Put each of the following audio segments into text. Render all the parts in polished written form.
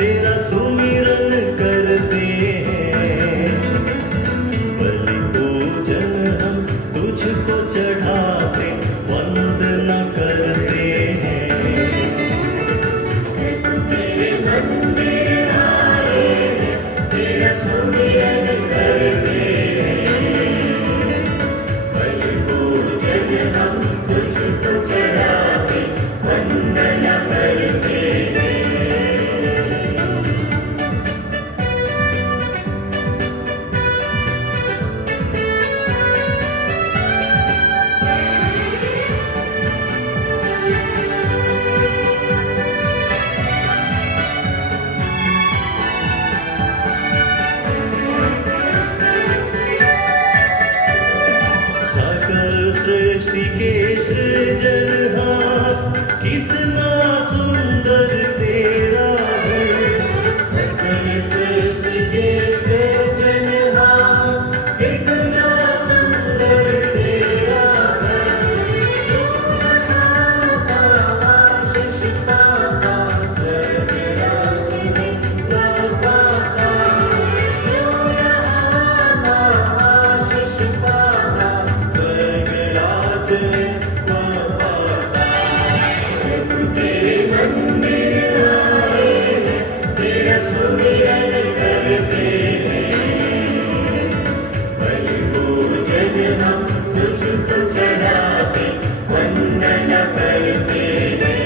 तेरा सुमिरन करते हैं, बलि पूजन हम तुझको चढ़ाते, वंदना करते हैं। तेरे मंदिर आए हैं, तेरा सुमिरन करते हैं, बलि पूजन हम तुझको चढ़ाते, वंदना करते हैं। सकल सृष्टि के सृजनहार, कितना सुंदर तेरा है। सकल सृष्टि के सृजनहार, कितना सुंदर तेरा है। जो यहाँ आशीष पाता, स्वर्ग राज में पाता। जो यहाँ आशीष पाता, स्वर्ग राज में पाता। प्रभु तेरे मंदिर आए हैं, तेरा सुमिरन करते हैं, बलि पूजन हम तुझको चढ़ाते, वंदना करते हैं।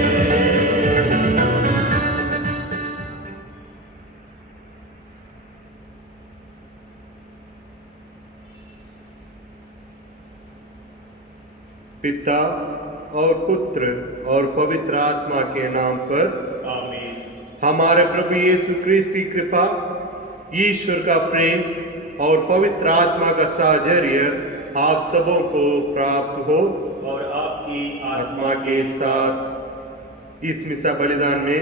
पिता और पुत्र और पवित्र आत्मा के नाम पर आमीन। हमारे प्रभु यीशु क्रिस्त की कृपा, ईश्वर का प्रेम और पवित्र आत्मा का साहचर्य आप सबों को प्राप्त हो। और आपकी आत्मा के साथ इस मिसा बलिदान में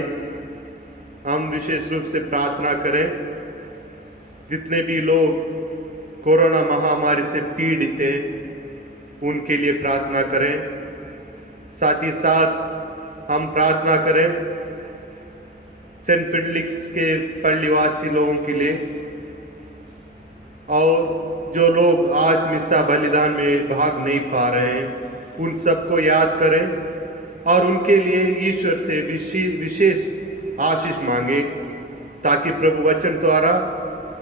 हम विशेष रूप से प्रार्थना करें, जितने भी लोग कोरोना महामारी से पीड़ित हैं उनके लिए प्रार्थना करें। साथ ही साथ हम प्रार्थना करें सेंट पिडलिक्स के पल्लीवासी लोगों के लिए, और जो लोग आज मिसा बलिदान में भाग नहीं पा रहे हैं उन सबको याद करें और उनके लिए ईश्वर से विशेष आशीष मांगे, ताकि प्रभु वचन द्वारा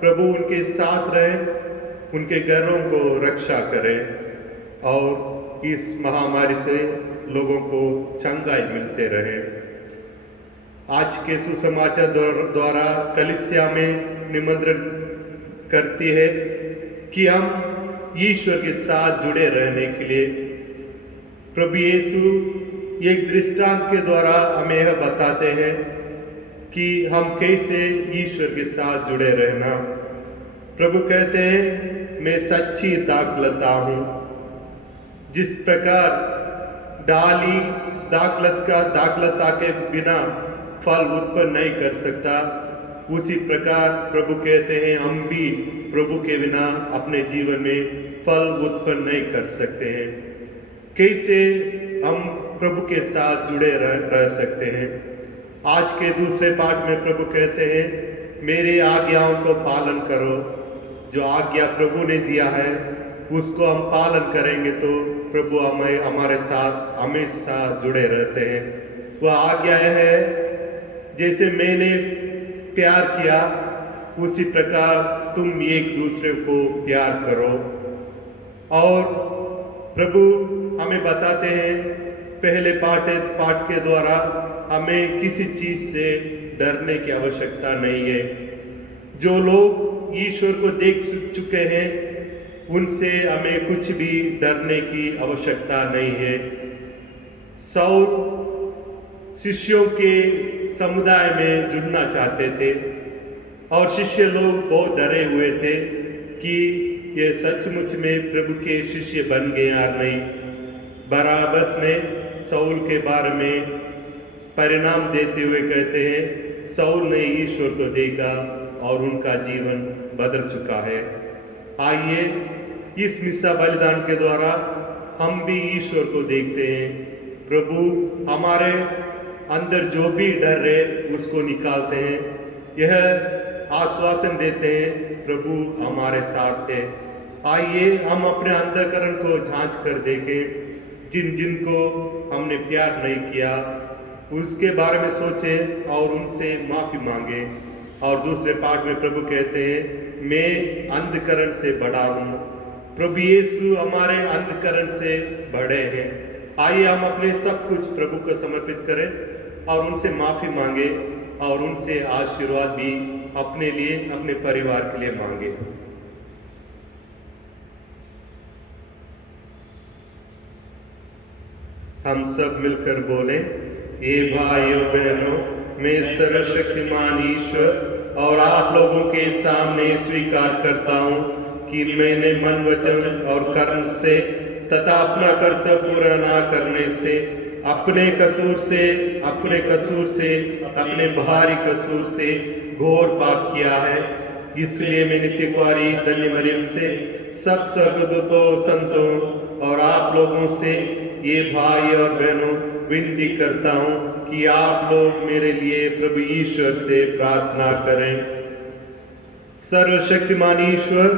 प्रभु उनके साथ रहे, उनके घरों को रक्षा करें और इस महामारी से लोगों को चंगाई मिलते रहे। आज के सुसमाचार द्वारा कलीसिया में निमंत्रण करती है कि हम ईश्वर के साथ जुड़े रहने के लिए प्रभु यीशु एक दृष्टांत के द्वारा हमें यह बताते हैं कि हम कैसे ईश्वर के साथ जुड़े रहना। प्रभु कहते हैं, मैं सच्ची दाखलता हूँ। जिस प्रकार डाली दाखलता के बिना फल उत्पन्न नहीं कर सकता, उसी प्रकार प्रभु कहते हैं हम भी प्रभु के बिना अपने जीवन में फल उत्पन्न नहीं कर सकते हैं। कैसे हम प्रभु के साथ जुड़े रह सकते हैं? आज के दूसरे पाठ में प्रभु कहते हैं, मेरे आज्ञाओं को पालन करो। जो आज्ञा प्रभु ने दिया है उसको हम पालन करेंगे तो प्रभु हमारे साथ हमेशा जुड़े रहते हैं। वह आज्ञा यह है, जैसे मैंने प्यार किया उसी प्रकार तुम एक दूसरे को प्यार करो। और प्रभु हमें बताते हैं पहले पाठ के द्वारा हमें किसी चीज से डरने की आवश्यकता नहीं है। जो लोग ईश्वर को देख चुके हैं उनसे हमें कुछ भी डरने की आवश्यकता नहीं है। सौल शिष्यों के समुदाय में जुड़ना चाहते थे और शिष्य लोग बहुत डरे हुए थे कि ये सचमुच में प्रभु के शिष्य बन गए या नहीं। बराबस ने सौल के बारे में परिणाम देते हुए कहते हैं, सौल ने ईश्वर को देखा और उनका जीवन बदल चुका है। आइए इस मिसा बलिदान के द्वारा हम भी ईश्वर को देखते हैं। प्रभु हमारे अंदर जो भी डर है उसको निकालते हैं यह आश्वासन देते हैं, प्रभु हमारे साथ है। आइए हम अपने अंतःकरण को जांच कर देखें, जिन जिन को हमने प्यार नहीं किया उसके बारे में सोचें और उनसे माफी मांगे। और दूसरे पाठ में प्रभु कहते हैं, मैं अंधकरण से बड़ा हूँ। प्रभु यीशु हमारे अंधकरण से बड़े हैं। आइए हम अपने सब कुछ प्रभु को समर्पित करें और उनसे माफी मांगे और उनसे आशीर्वाद भी अपने लिए, अपने परिवार के लिए मांगे। हम सब मिलकर बोलें, ये भाइयों बहनों, मैं सर्वशक्तिमान ईश्वर और आप लोगों के सामने स्वीकार करता हूँ कि मैंने मन, वचन और कर्म से तथा अपना कर्तव्य पूरा ना करने से, अपने कसूर से, अपने भारी कसूर से घोर पाप किया है। इसलिए मैं नित्य कुमारी धन्य मरियम से, सब स्वर्गदूतों, संतों और आप लोगों से, ये भाई और बहनों, विनती करता हूँ कि आप लोग मेरे लिए प्रभु ईश्वर से प्रार्थना करें। सर्वशक्तिमान ईश्वर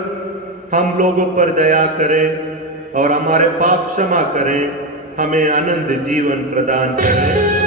हम लोगों पर दया करें और हमारे पाप क्षमा करें, हमें अनंत जीवन प्रदान करें।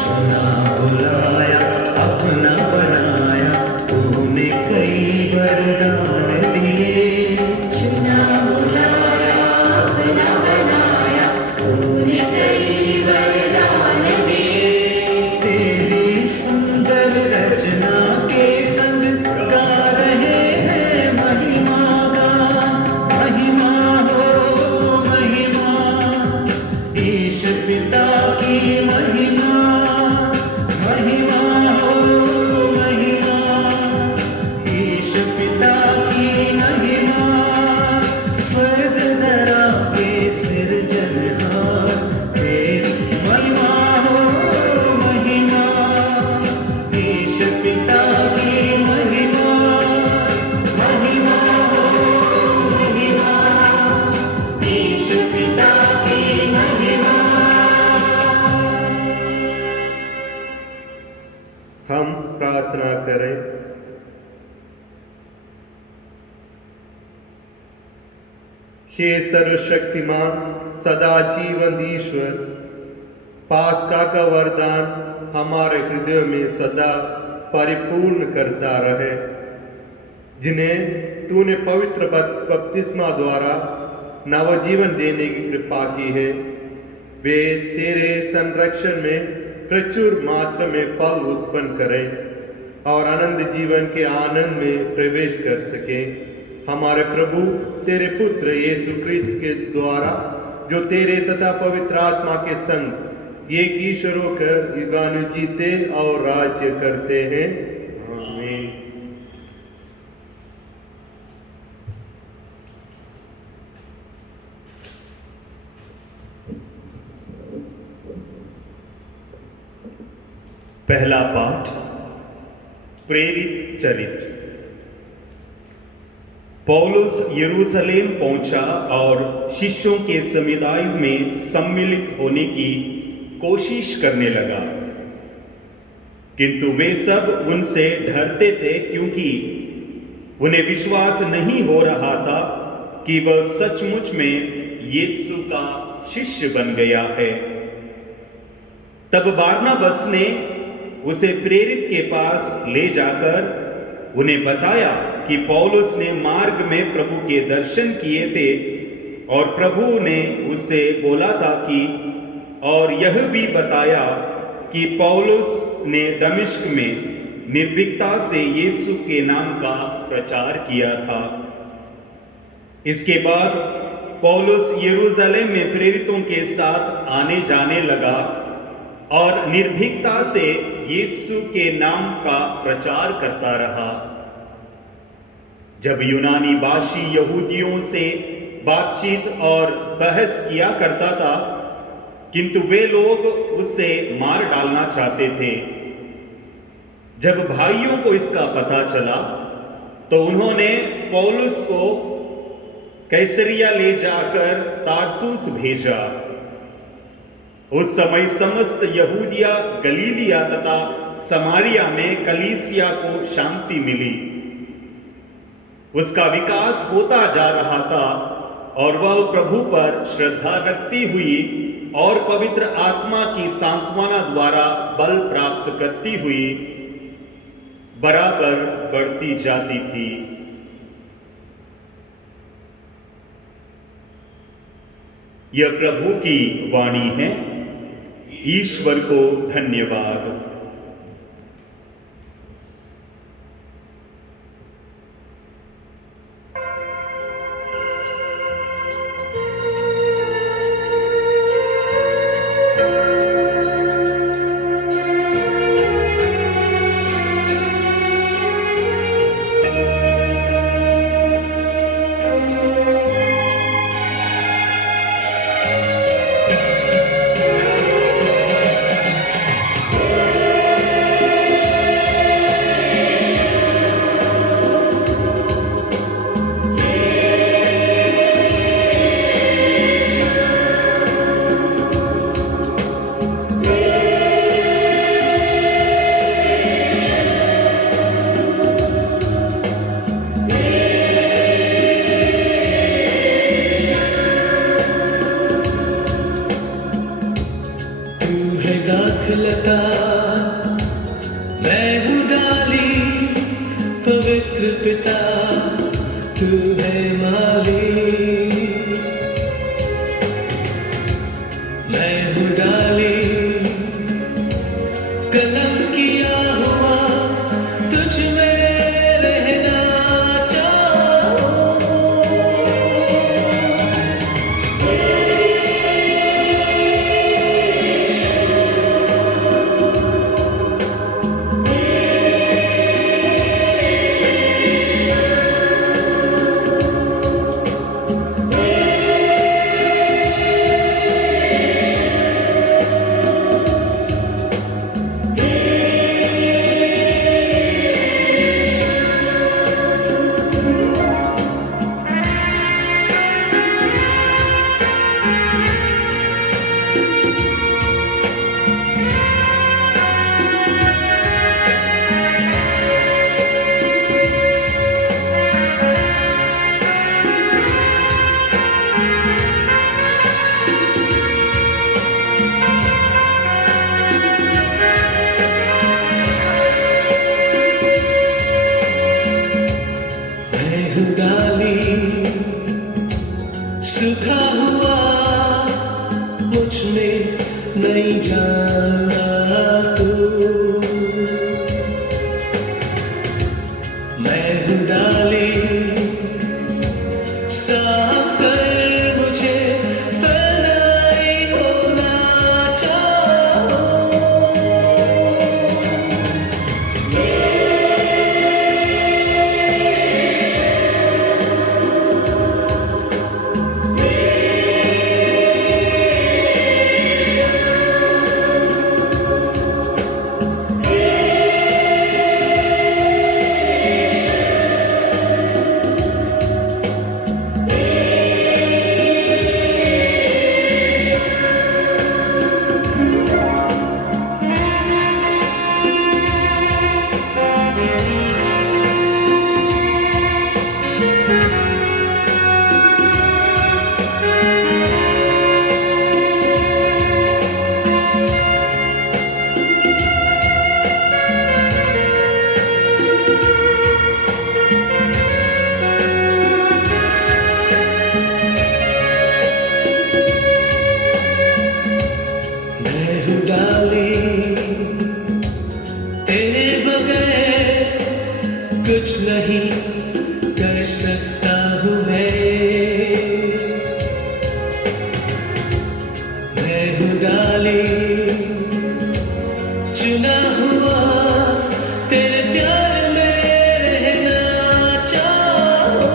चुना बुलाया अपना बनाया तूने कई वरदान दिए चुना बुलाया अपना बनाया तूने कई वरदान दिए तेरी सुंदर रचना के संग गा रहे हैं महिमा गान महिमा हो महिमा ईश पिता की महिमा महिमा हो महिमा ईश पिता की महिमा स्वर्ग धरा के सिरजनहार तेरी महिमा हो महिमा ईश पिता की महिमा महिमा हो महिमा ईश पिता की महिमा हम प्रार्थना करें। हे सर्वशक्तिमान सदा जीवंत ईश्वर, पास्का का वरदान हमारे हृदय में सदा परिपूर्ण करता रहे। जिन्हें तूने पवित्र बपतिस्मा द्वारा नवजीवन देने की कृपा की है, वे तेरे संरक्षण में प्रचुर मात्रा में फल उत्पन्न करें और आनंद जीवन के आनंद में प्रवेश कर सकें। हमारे प्रभु तेरे पुत्र यीशु क्रिस्त के द्वारा, जो तेरे तथा पवित्र आत्मा के संग एक ईश्वर होकर युगानु जीते और राज्य करते हैं। आमीन। पहला पाठ, प्रेरित चरित्र। पौलुस यरूशलेम पहुंचा और शिष्यों के समुदाय में सम्मिलित होने की कोशिश करने लगा, किंतु वे सब उनसे डरते थे, क्योंकि उन्हें विश्वास नहीं हो रहा था कि वह सचमुच में यीशु का शिष्य बन गया है। तब बारनाबस ने उसे प्रेरित के पास ले जाकर उन्हें बताया कि पौलुस ने मार्ग में प्रभु के दर्शन किए थे और प्रभु ने उससे बोला था कि, और यह भी बताया कि पौलुस ने दमिश्क में निर्भीकता से यीशु के नाम का प्रचार किया था। इसके बाद पौलुस यरूशलेम में प्रेरितों के साथ आने जाने लगा और निर्भीकता से यीशु के नाम का प्रचार करता रहा। जब यूनानी भाषी यहूदियों से बातचीत और बहस किया करता था, किंतु वे लोग उसे मार डालना चाहते थे। जब भाइयों को इसका पता चला तो उन्होंने पौलुस को कैसरिया ले जाकर तारसूस भेजा। उस समय समस्त यहूदिया, गलीलिया तथा समारिया में कलीसिया को शांति मिली। उसका विकास होता जा रहा था और वह प्रभु पर श्रद्धा रखती हुई और पवित्र आत्मा की सांत्वना द्वारा बल प्राप्त करती हुई बराबर बढ़ती जाती थी। यह प्रभु की वाणी है। ईश्वर को धन्यवाद। चुना पवित्र पिता तू है मालिक, मैं हूँ डाली कलम किया हुआ तुझ में रहना चाहूं। डाली सूखा हुआ मुझ में नहीं जानना तू, मैं हूँ डाली साफ कर मुझे फनाई होना चाहो। तेरे बगैर कुछ नहीं कर सकता हूँ मैं हूँ डाली चुना हुआ तेरे प्यार में रहना चाहो।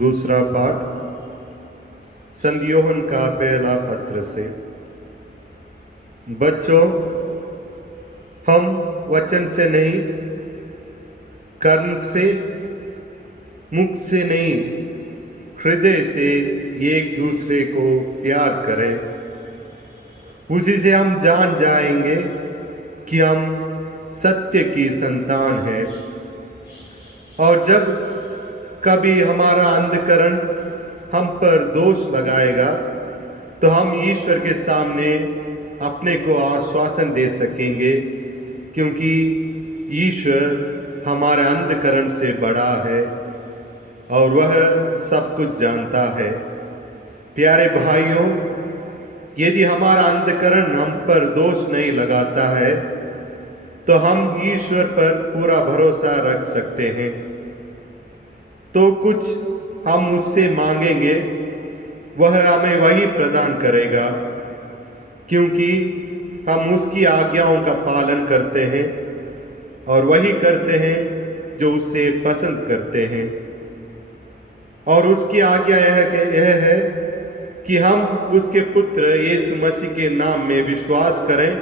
दूसरा पाठ संत यूहन्ना का पहला पत्र से। बच्चों, हम वचन से नहीं, कर्म से, मुख से नहीं, हृदय से एक दूसरे को प्यार करें। उसी से हम जान जाएंगे कि हम सत्य की संतान हैं। और जब कभी हमारा अंधकरण हम पर दोष लगाएगा तो हम ईश्वर के सामने अपने को आश्वासन दे सकेंगे, क्योंकि ईश्वर हमारे अंधकरण से बड़ा है और वह सब कुछ जानता है। प्यारे भाइयों, यदि हमारा अंधकरण हम पर दोष नहीं लगाता है तो हम ईश्वर पर पूरा भरोसा रख सकते हैं। तो कुछ हम उससे मांगेंगे वह हमें वही प्रदान करेगा, क्योंकि हम उसकी आज्ञाओं का पालन करते हैं और वही करते हैं जो उससे पसंद करते हैं। और उसकी आज्ञा यह है कि हम उसके पुत्र यीशु मसीह के नाम में विश्वास करें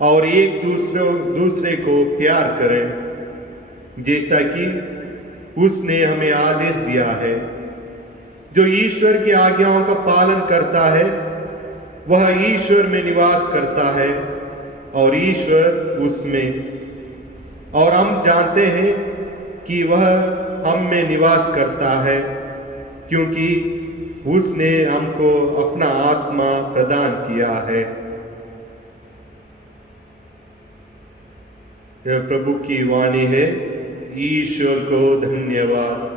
और एक दूसरे को प्यार करें, जैसा कि उसने हमें आदेश दिया है। जो ईश्वर की आज्ञाओं का पालन करता है वह ईश्वर में निवास करता है और ईश्वर उसमें, और हम जानते हैं कि वह हम में निवास करता है क्योंकि उसने हमको अपना आत्मा प्रदान किया है। यह प्रभु की वाणी है। ईश्वर को धन्यवाद।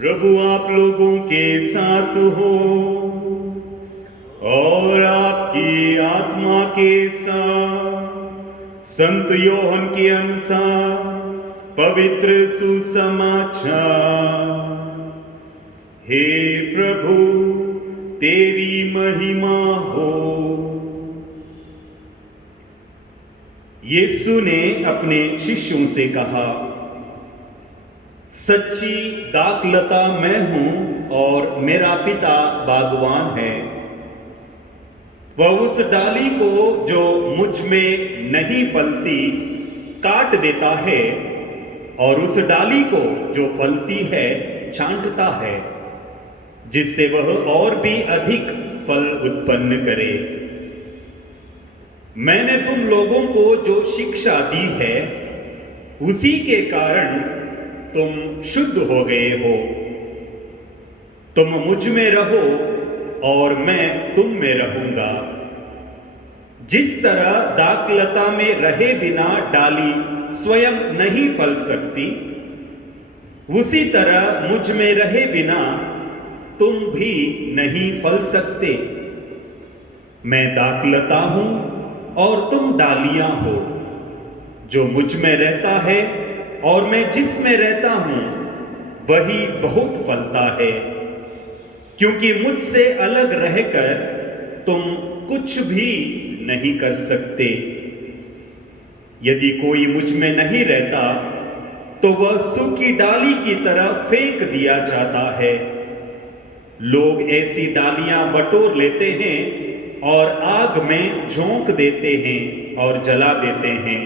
प्रभु आप लोगों के साथ हो और आपकी आत्मा के साथ। संत योहन के अनुसार पवित्र सुसमाचार। हे प्रभु तेरी महिमा हो। यीशु ने अपने शिष्यों से कहा, सच्ची दाखलता मैं हूं और मेरा पिता बागवान है। वह उस डाली को जो मुझ में नहीं फलती काट देता है और उस डाली को जो फलती है छांटता है, जिससे वह और भी अधिक फल उत्पन्न करे। मैंने तुम लोगों को जो शिक्षा दी है उसी के कारण तुम शुद्ध हो गए हो। तुम मुझ में रहो और मैं तुम में रहूंगा। जिस तरह दाखलता में रहे बिना डाली स्वयं नहीं फल सकती, उसी तरह मुझ में रहे बिना तुम भी नहीं फल सकते। मैं दाखलता हूं और तुम डालियां हो। जो मुझ में रहता है और मैं जिसमें रहता हूं वही बहुत फलता है, क्योंकि मुझसे अलग रहकर तुम कुछ भी नहीं कर सकते। यदि कोई मुझ में नहीं रहता तो वह सूखी डाली की तरह फेंक दिया जाता है। लोग ऐसी डालियां बटोर लेते हैं और आग में झोंक देते हैं और जला देते हैं।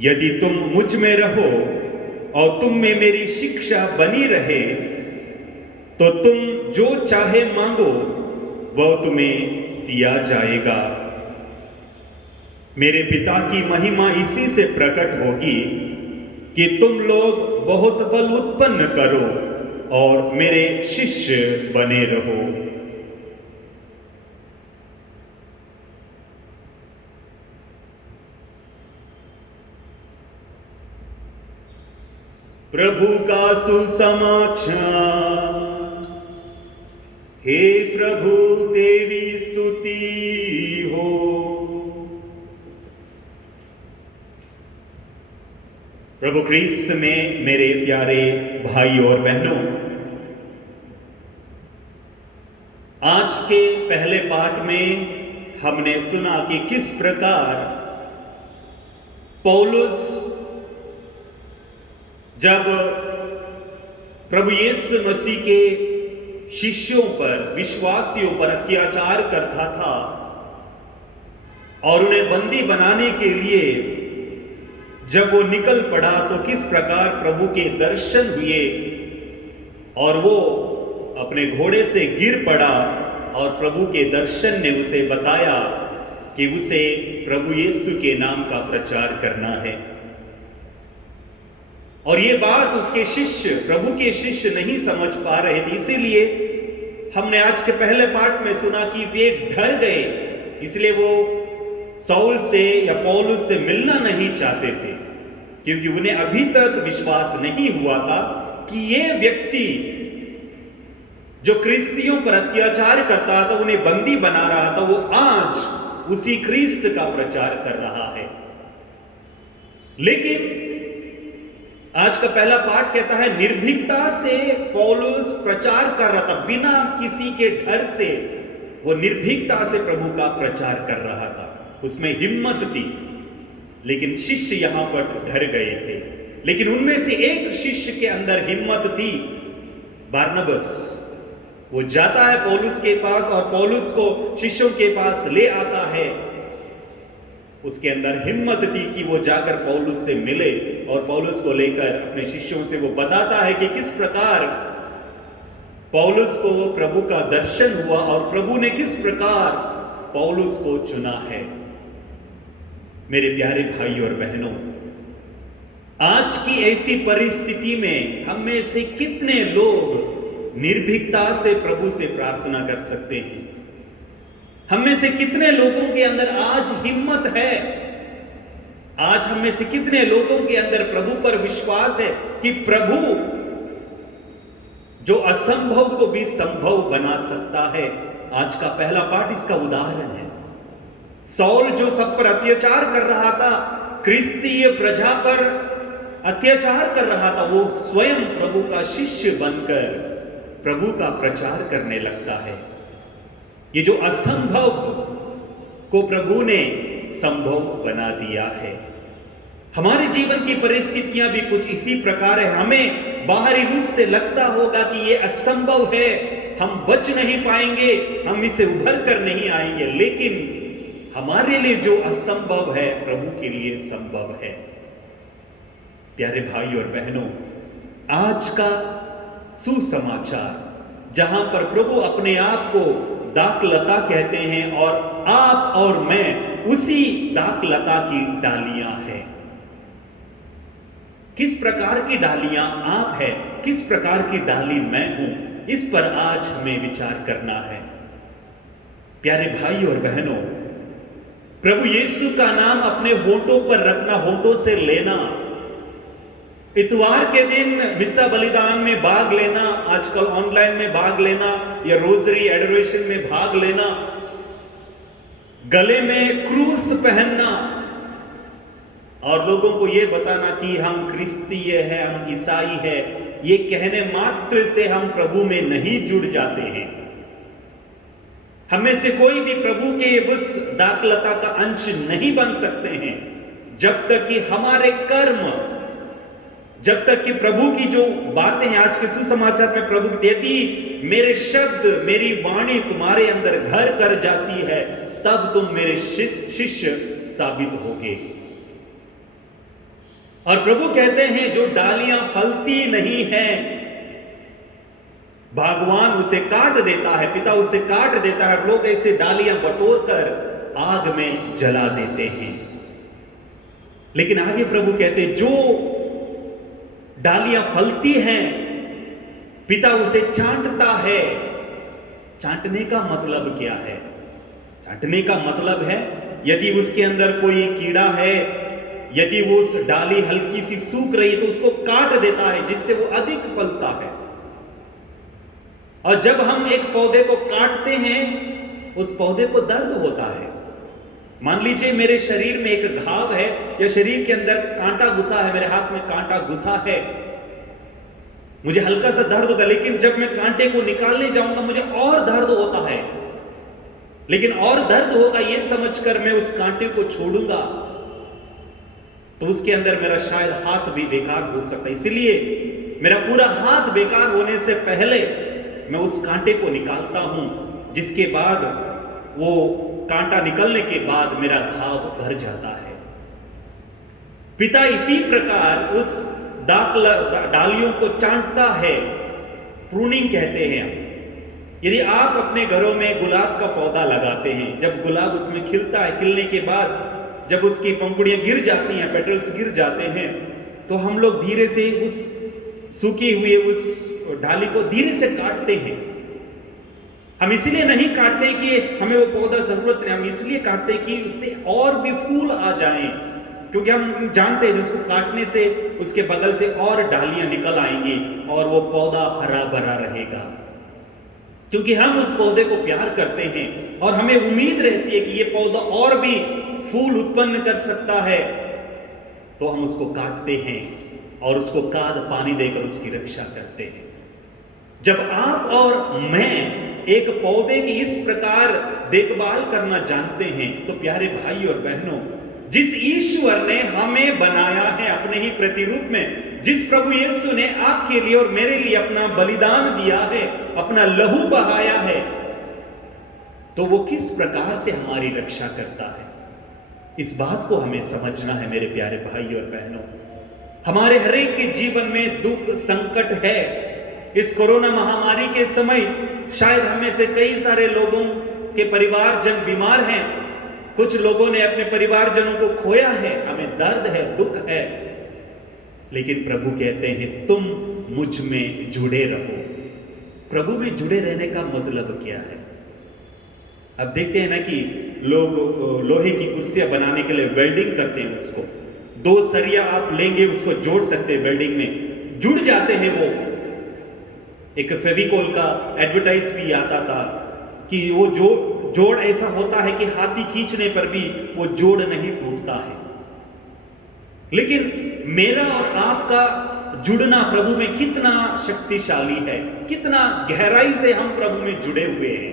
यदि तुम मुझ में रहो और तुम में मेरी शिक्षा बनी रहे तो तुम जो चाहे मांगो वह तुम्हें दिया जाएगा। मेरे पिता की महिमा इसी से प्रकट होगी कि तुम लोग बहुत फल उत्पन्न करो और मेरे शिष्य बने रहो। प्रभु का सुसमाचार। हे प्रभु तेरी स्तुति हो। प्रभु क्रिस्त में मेरे प्यारे भाई और बहनों, आज के पहले पाठ में हमने सुना कि किस प्रकार पौलुस जब प्रभु यीशु मसीह के शिष्यों पर, विश्वासियों पर अत्याचार करता था और उन्हें बंदी बनाने के लिए जब वो निकल पड़ा तो किस प्रकार प्रभु के दर्शन हुए और वो अपने घोड़े से गिर पड़ा और प्रभु के दर्शन ने उसे बताया कि उसे प्रभु यीशु के नाम का प्रचार करना है। और ये बात उसके शिष्य, प्रभु के शिष्य नहीं समझ पा रहे थे, इसीलिए हमने आज के पहले पाठ में सुना कि वे डर गए, इसलिए वो साउल से या पौलुस से मिलना नहीं चाहते थे, क्योंकि उन्हें अभी तक विश्वास नहीं हुआ था कि ये व्यक्ति जो क्रिस्तियों पर अत्याचार करता था, उन्हें बंदी बना रहा था, वो आज उसी क्रिस्त का प्रचार कर रहा है। लेकिन आज का पहला पाठ कहता है निर्भीकता से पौलुस प्रचार कर रहा था, बिना किसी के डर से वो निर्भीकता से प्रभु का प्रचार कर रहा था, उसमें हिम्मत थी। लेकिन शिष्य यहां पर डर गए थे, लेकिन उनमें से एक शिष्य के अंदर हिम्मत थी, बारनबास। वो जाता है पौलुस के पास और पौलुस को शिष्यों के पास ले आता है। उसके अंदर हिम्मत थी कि वो जाकर पौलुस से मिले और पौलुस को लेकर अपने शिष्यों से वो बताता है कि किस प्रकार पौलुस को प्रभु का दर्शन हुआ और प्रभु ने किस प्रकार पौलुस को चुना है। मेरे प्यारे भाई और बहनों, आज की ऐसी परिस्थिति में हम में से कितने लोग निर्भीकता से प्रभु से प्रार्थना कर सकते हैं? हम में से कितने लोगों के अंदर आज हिम्मत है? आज हम में से कितने लोगों के अंदर प्रभु पर विश्वास है कि प्रभु जो असंभव को भी संभव बना सकता है? आज का पहला पाठ इसका उदाहरण है। साउल जो सब पर अत्याचार कर रहा था, क्रिस्तीय प्रजा पर अत्याचार कर रहा था, वो स्वयं प्रभु का शिष्य बनकर प्रभु का प्रचार करने लगता है। ये जो असंभव को प्रभु ने संभव बना दिया है। हमारे जीवन की परिस्थितियां भी कुछ इसी प्रकार है। हमें बाहरी रूप से लगता होगा कि ये असंभव है, हम बच नहीं पाएंगे, हम इसे उभर कर नहीं आएंगे, लेकिन हमारे लिए जो असंभव है प्रभु के लिए संभव है। प्यारे भाई और बहनों, आज का सुसमाचार जहां पर प्रभु अपने आप को दाखलता कहते हैं और आप और मैं उसी दाखलता की डालियां हैं। किस प्रकार की डालियां आप हैं, किस प्रकार की डाली मैं हूं, इस पर आज हमें विचार करना है। प्यारे भाई और बहनों, प्रभु यीशु का नाम अपने होंठों पर रखना, होंठों से लेना, इतवार के दिन मिस्सा बलिदान में भाग लेना, आजकल ऑनलाइन में भाग लेना या रोजरी एडोरेशन में भाग लेना, गले में क्रूस पहनना और लोगों को यह बताना कि हम क्रिस्तीय है, हम ईसाई है, ये कहने मात्र से हम प्रभु में नहीं जुड़ जाते हैं। हमें से कोई भी प्रभु के उस दाखलता का अंश नहीं बन सकते हैं जब तक कि हमारे कर्म, जब तक कि प्रभु की जो बातें हैं आज के सुसमाचार में प्रभु यदि मेरे शब्द, मेरी वाणी तुम्हारे अंदर घर कर जाती है, तब तुम मेरे शिष्य साबित होगे। और प्रभु कहते हैं जो डालियां फलती नहीं है, भगवान उसे काट देता है, पिता उसे काट देता है, लोग ऐसे डालियां बटोर कर आग में जला देते हैं। लेकिन आगे प्रभु कहते हैं जो डालियां फलती हैं, पिता उसे चाटता है। चाटने का मतलब क्या है? चाटने का मतलब है यदि उसके अंदर कोई कीड़ा है, यदि वो उस डाली हल्की सी सूख रही है तो उसको काट देता है जिससे वो अधिक फलता है। और जब हम एक पौधे को काटते हैं, उस पौधे को दर्द होता है। मान लीजिए मेरे शरीर में एक घाव है या शरीर के अंदर कांटा घुसा है, मेरे हाथ में कांटा घुसा है, मुझे हल्का सा दर्द होता है, लेकिन जब मैं कांटे को निकालने जाऊंगा मुझे और दर्द होता है। लेकिन और दर्द होगा ये समझकर मैं उस कांटे को छोड़ूंगा। तो उसके अंदर मेरा शायद हाथ भी बेकार हो सकता है। इसलिए मेरा पूरा हाथ बेकार होने से पहले मैं उस कांटे को निकालता हूं, जिसके बाद वो कांटा निकलने के बाद मेरा घाव भर जाता है। पिता इसी प्रकार उस डालियों को चाटता है, प्रूनिंग कहते हैं। यदि आप अपने घरों में गुलाब का पौधा लगाते हैं, जब गुलाब उसमें खिलता है, खिलने के बाद जब उसकी पंखुड़ियां गिर जाती हैं, पेटल्स गिर जाते हैं, तो हम लोग धीरे से उस सूखी हुई उस डाली को धीरे से काटते हैं। हम इसलिए नहीं काटते कि हमें वो पौधा जरूरत नहीं, हम इसलिए काटते कि उससे और भी फूल आ जाएं, क्योंकि हम जानते हैं उसको काटने से उसके बगल से और डालियां निकल आएंगी और वो पौधा हरा भरा रहेगा। क्योंकि हम उस पौधे को प्यार करते हैं और हमें उम्मीद रहती है कि ये पौधा और भी फूल उत्पन्न कर सकता है, तो हम उसको काटते हैं और उसको खाद पानी देकर उसकी रक्षा करते हैं। जब आप और मैं एक पौधे की इस प्रकार देखभाल करना जानते हैं, तो प्यारे भाई और बहनों, जिस ईश्वर ने हमें बनाया है अपने ही प्रतिरूप में, जिस प्रभु यीशु ने आपके लिए और मेरे लिए अपना बलिदान दिया है, अपना लहू बहाया है, तो वो किस प्रकार से हमारी रक्षा करता है, इस बात को हमें समझना है मेरे प्यारे भाई और बहनों। हमारे हर एक के जीवन में दुख संकट है। इस कोरोना महामारी के समय शायद हमें से कई सारे लोगों के परिवारजन बीमार हैं, कुछ लोगों ने अपने परिवारजनों को खोया है, हमें दर्द है, दुख है, लेकिन प्रभु कहते हैं तुम मुझ में जुड़े रहो। प्रभु में जुड़े रहने का मतलब क्या है? अब देखते हैं ना कि लोग लोहे की कुर्सियां बनाने के लिए वेल्डिंग करते हैं, उसको 2 सरिया आप लेंगे, उसको जोड़ सकते हैं, वेल्डिंग में जुड़ जाते हैं वो। एक फेविकोल का एडवर्टाइज भी आता था कि वो जोड़ ऐसा होता है कि हाथी खींचने पर भी वो जोड़ नहीं टूटता है। लेकिन मेरा और आपका जुड़ना प्रभु में कितना शक्तिशाली है, कितना गहराई से हम प्रभु में जुड़े हुए हैं,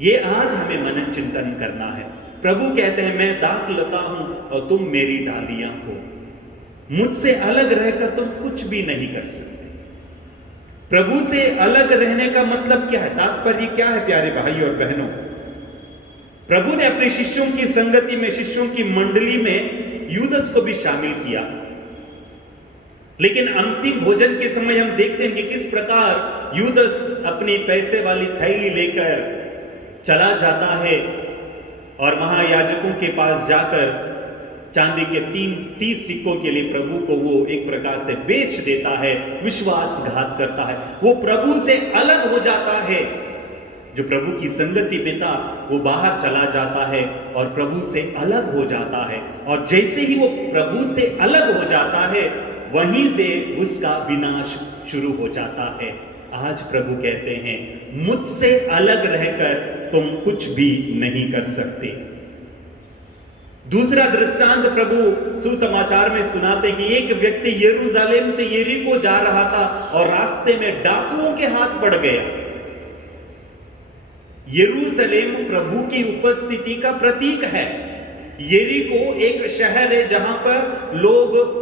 ये आज हमें मनन चिंतन करना है। प्रभु कहते हैं मैं दाख लता हूं और तुम मेरी डालियां हो, मुझसे अलग रहकर तुम कुछ भी नहीं कर सकते। प्रभु से अलग रहने का मतलब क्या है, तात्पर्य क्या है प्यारे भाई और बहनों? प्रभु ने अपने शिष्यों की संगति में, शिष्यों की मंडली में यूदस को भी शामिल किया, लेकिन अंतिम भोजन के समय हम देखते हैं कि किस प्रकार यूदस अपनी पैसे वाली थैली लेकर चला जाता है और महायाजकों के पास जाकर चांदी के 30 सिक्कों के लिए प्रभु को वो एक प्रकार से बेच देता है, विश्वासघात करता है, वो प्रभु से अलग हो जाता है। जो प्रभु की संगति में था वो बाहर चला जाता है और प्रभु से अलग हो जाता है, और जैसे ही वो प्रभु से अलग हो जाता है वहीं से उसका विनाश शुरू हो जाता है। आज प्रभु कहते हैं मुझसे अलग रहकर तुम कुछ भी नहीं कर सकते। दूसरा दृष्टांत प्रभु सुसमाचार में सुनाते कि एक व्यक्ति यरूशलेम से यरीको जा रहा था और रास्ते में डाकुओं के हाथ पड़ गया। यरूशलेम प्रभु की उपस्थिति का प्रतीक है। यरीको एक शहर है जहां पर लोग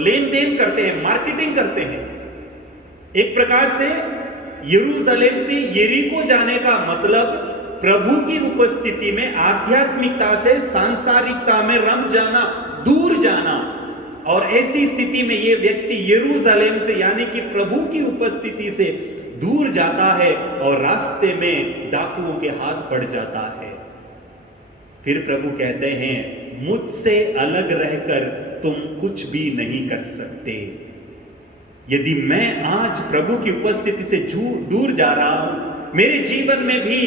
लेन देन करते हैं, मार्केटिंग करते हैं। एक प्रकार से यरूशलेम से यरीको जाने का मतलब प्रभु की उपस्थिति में आध्यात्मिकता से सांसारिकता में रम जाना, दूर जाना। और ऐसी स्थिति में यह व्यक्ति यरूशलेम से यानी कि प्रभु की उपस्थिति से दूर जाता है और रास्ते में डाकुओं के हाथ पड़ जाता है। फिर प्रभु कहते हैं मुझसे अलग रहकर तुम कुछ भी नहीं कर सकते। यदि मैं आज प्रभु की उपस्थिति से दूर जा रहा हूं, मेरे जीवन में भी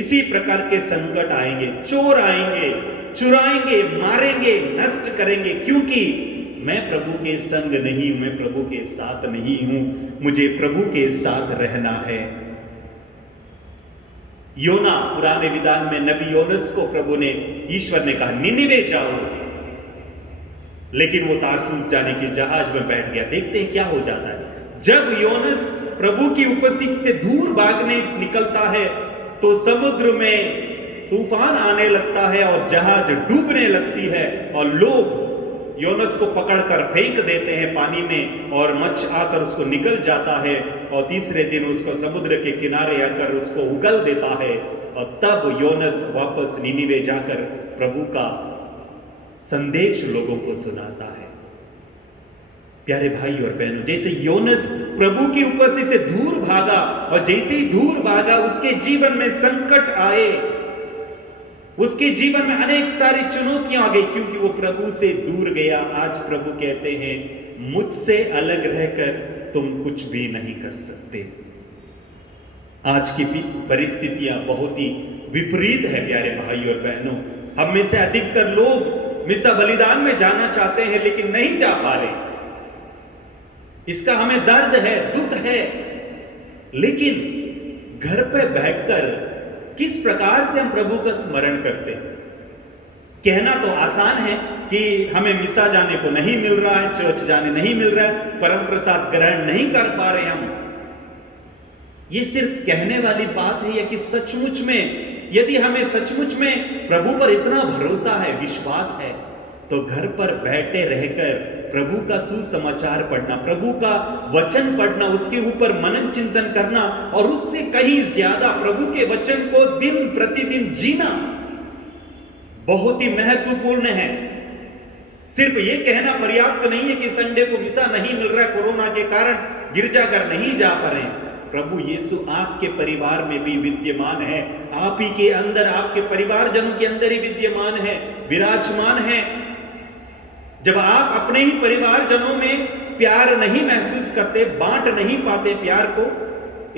इसी प्रकार के संकट आएंगे, चोर आएंगे, चुराएंगे, मारेंगे, नष्ट करेंगे, क्योंकि मैं प्रभु के संग नहीं हूं, मैं प्रभु के साथ नहीं हूं, मुझे प्रभु के साथ रहना है। योना, पुराने विधान में नबी योनस को प्रभु ने, ईश्वर ने कहा निनिवे जाओ, लेकिन वो तारसूस जाने के जहाज में बैठ गया। देखते हैं क्या हो जाता है। जब योनस प्रभु की उपस्थिति से दूर भागने निकलता है तो समुद्र में तूफान आने लगता है और जहाज डूबने लगती है और लोग योनस को पकड़कर फेंक देते हैं पानी में और मच्छ आकर उसको निगल जाता है, और तीसरे दिन उसको समुद्र के किनारे आकर उसको उगल देता है, और तब योनस वापस नीनिवे जाकर प्रभु का संदेश लोगों को सुनाता है। प्यारे भाई और बहनों, जैसे योनस प्रभु की उपस्थिति से दूर भागा, और जैसे ही दूर भागा उसके जीवन में संकट आए, उसके जीवन में अनेक सारी चुनौतियां आ गई, क्योंकि वो प्रभु से दूर गया। आज प्रभु कहते हैं, मुझसे अलग रहकर तुम कुछ भी नहीं कर सकते। आज की परिस्थितियां बहुत ही विपरीत है प्यारे भाई और बहनों। हम में से अधिकतर लोग मिसा बलिदान में जाना चाहते हैं लेकिन नहीं जा पा रहे। इसका हमें दर्द है, दुख है, लेकिन घर पे बैठकर किस प्रकार से हम प्रभु का स्मरण करते हैं। कहना तो आसान है कि हमें मिसा जाने को नहीं मिल रहा है, चर्च जाने नहीं मिल रहा है, परम प्रसाद ग्रहण नहीं कर पा रहे हम। ये सिर्फ कहने वाली बात है, या कि सचमुच में, यदि हमें सचमुच में प्रभु पर इतना भरोसा है, विश्वास है, तो घर पर बैठे रहकर प्रभु का सुसमाचार पढ़ना, प्रभु का वचन पढ़ना, उसके ऊपर मनन चिंतन करना, और उससे कहीं ज्यादा प्रभु के वचन को दिन प्रतिदिन जीना बहुत ही महत्वपूर्ण है। सिर्फ ये कहना पर्याप्त नहीं है कि संडे को मिसा नहीं मिल रहा है, कोरोना के कारण गिरजाघर नहीं जा पा रहे। प्रभु यीशु आपके परिवार में भी विद्यमान है, आप ही के अंदर, आपके परिवारजनों के अंदर ही विद्यमान है, विराजमान है। जब आप अपने ही परिवारजनों में प्यार नहीं महसूस करते, बांट नहीं पाते प्यार को,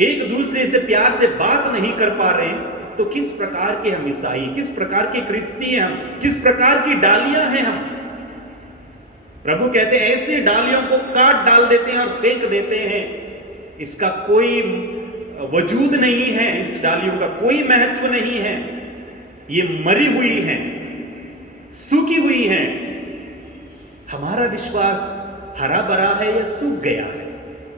एक दूसरे से प्यार से बात नहीं कर पा रहे हैं, तो किस प्रकार के हम ईसाई, किस प्रकार के क्रिस्ती हैं हम, किस प्रकार की डालियां हैं हम। प्रभु कहते हैं, ऐसी डालियों को काट डाल देते हैं और फेंक देते हैं, इसका कोई वजूद नहीं है, इस डालियों का कोई महत्व नहीं है। ये मरी हुई हैं, सूखी हुई हैं। हमारा विश्वास हरा भरा है या सूख गया है?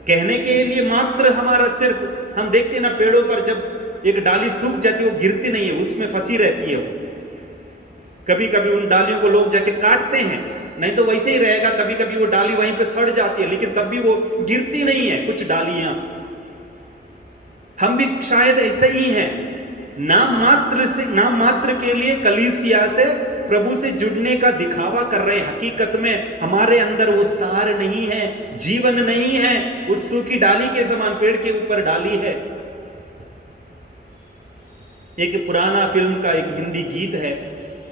कहने के लिए मात्र हमारा सिर्फ, हम देखते हैं ना पेड़ों पर जब एक डाली सूख जाती है वो गिरती नहीं है, उसमें फंसी रहती है वो। कभी कभी उन डालियों को लोग जाके काटते हैं, नहीं तो वैसे ही रहेगा। कभी कभी वो डाली वहीं पे सड़ जाती है, लेकिन तब भी वो गिरती नहीं है। कुछ डालियां, हम भी शायद ऐसे ही हैं, नाम मात्र के लिए कलीसिया से, प्रभु से जुड़ने का दिखावा कर रहे हैं। हकीकत में हमारे अंदर वो सार नहीं है, जीवन नहीं है, उस सूखी डाली के समान पेड़ के ऊपर डाली है। एक पुराना फिल्म का एक हिंदी गीत है,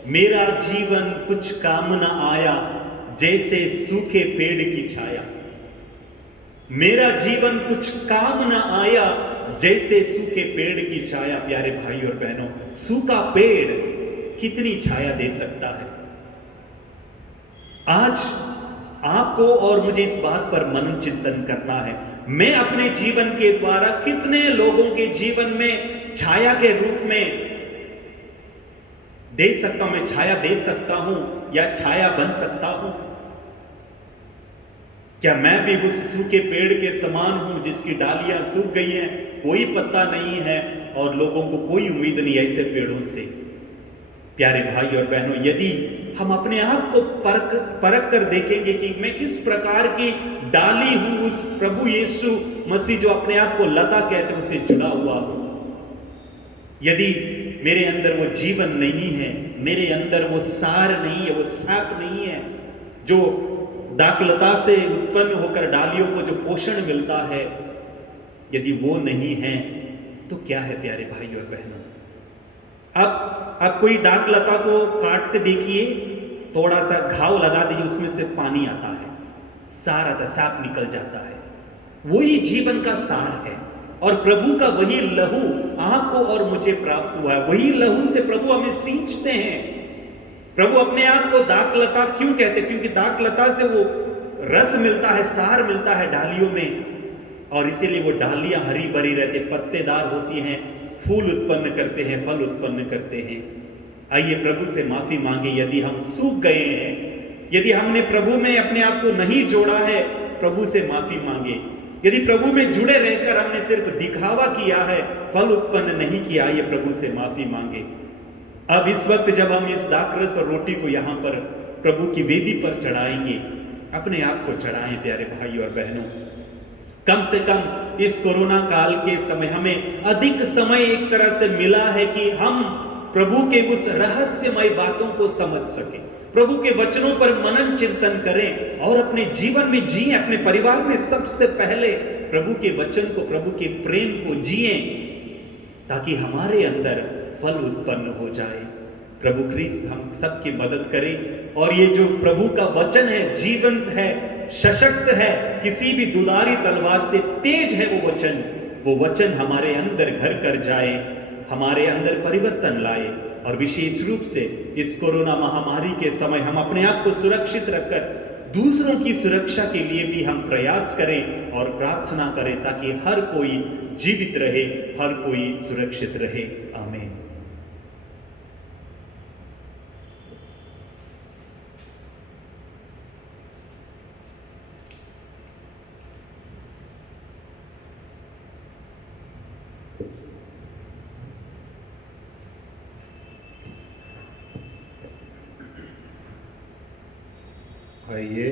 मेरा जीवन कुछ काम न आया, जैसे सूखे पेड़ की छाया। मेरा जीवन कुछ काम न आया, जैसे सूखे पेड़ की छाया। प्यारे भाई और बहनों, सूखा पेड़ कितनी छाया दे सकता है? आज आपको और मुझे इस बात पर मनन चिंतन करना है। मैं अपने जीवन के द्वारा कितने लोगों के जीवन में छाया के रूप में दे सकता हूं, मैं छाया दे सकता हूं या छाया बन सकता हूं? क्या मैं भी उस सूखे पेड़ के समान हूं जिसकी डालियां सूख गई हैं, कोई पत्ता नहीं है और लोगों को कोई उम्मीद नहीं ऐसे पेड़ों से? प्यारे भाई और बहनों, यदि हम अपने आप को परख कर देखेंगे कि मैं किस प्रकार की डाली हूं, उस प्रभु यीशु मसीह जो अपने आप को लता कहते हैं उससे जुड़ा हुआ हूं। यदि मेरे अंदर वो जीवन नहीं है, मेरे अंदर वो सार नहीं है, वो साप नहीं है, जो दाखलता से उत्पन्न होकर डालियों को जो पोषण मिलता है, यदि वो नहीं है तो क्या है प्यारे भाई और बहनों? अब कोई दाखलता को काट के देखिए, थोड़ा सा घाव लगा दीजिए, उसमें से पानी आता है, सार आता, साप निकल जाता है। वही जीवन का सार है और प्रभु का वही लहू आपको और मुझे प्राप्त हुआ है। वही लहू से प्रभु हमें सींचते हैं। प्रभु अपने आप को दाखलता क्यों कहते? क्योंकि दाखलता से वो रस मिलता है, सार मिलता है डालियों में, और इसीलिए वो डालियां हरी भरी रहती, पत्तेदार होती हैं, फूल उत्पन्न करते हैं, फल उत्पन्न करते हैं। आइए प्रभु से माफी मांगे यदि हम सूख गए हैं, यदि हमने प्रभु में अपने आप को नहीं जोड़ा है, प्रभु से माफी मांगे। यदि प्रभु में जुड़े रहकर हमने सिर्फ दिखावा किया है, फल उत्पन्न नहीं किया, आइए प्रभु से माफी मांगे। अब इस वक्त जब हम इस दाखरस और रोटी को यहाँ पर प्रभु की वेदी पर चढ़ाएंगे, अपने आप को चढ़ाएं प्यारे भाई और बहनों। कम से कम इस कोरोना काल के समय हमें अधिक समय एक तरह से मिला है कि हम प्रभु के उस रहस्यमय बातों को समझ सकें, प्रभु के वचनों पर मनन चिंतन करें और अपने जीवन में जिए, अपने परिवार में सबसे पहले प्रभु के वचन को, प्रभु के प्रेम को जिए, ताकि हमारे अंदर फल उत्पन्न हो जाए। प्रभु क्रिस्त हम सबकी मदद करे और ये जो प्रभु का वचन है, जीवंत है, सशक्त है, किसी भी दुधारी तलवार से तेज है वो वचन हमारे अंदर घर कर जाए, हमारे अंदर परिवर्तन लाए। और विशेष रूप से इस कोरोना महामारी के समय हम अपने आप को सुरक्षित रखकर दूसरों की सुरक्षा के लिए भी हम प्रयास करें और प्रार्थना करें, ताकि हर कोई जीवित रहे, हर कोई सुरक्षित रहे। आमीन। आइए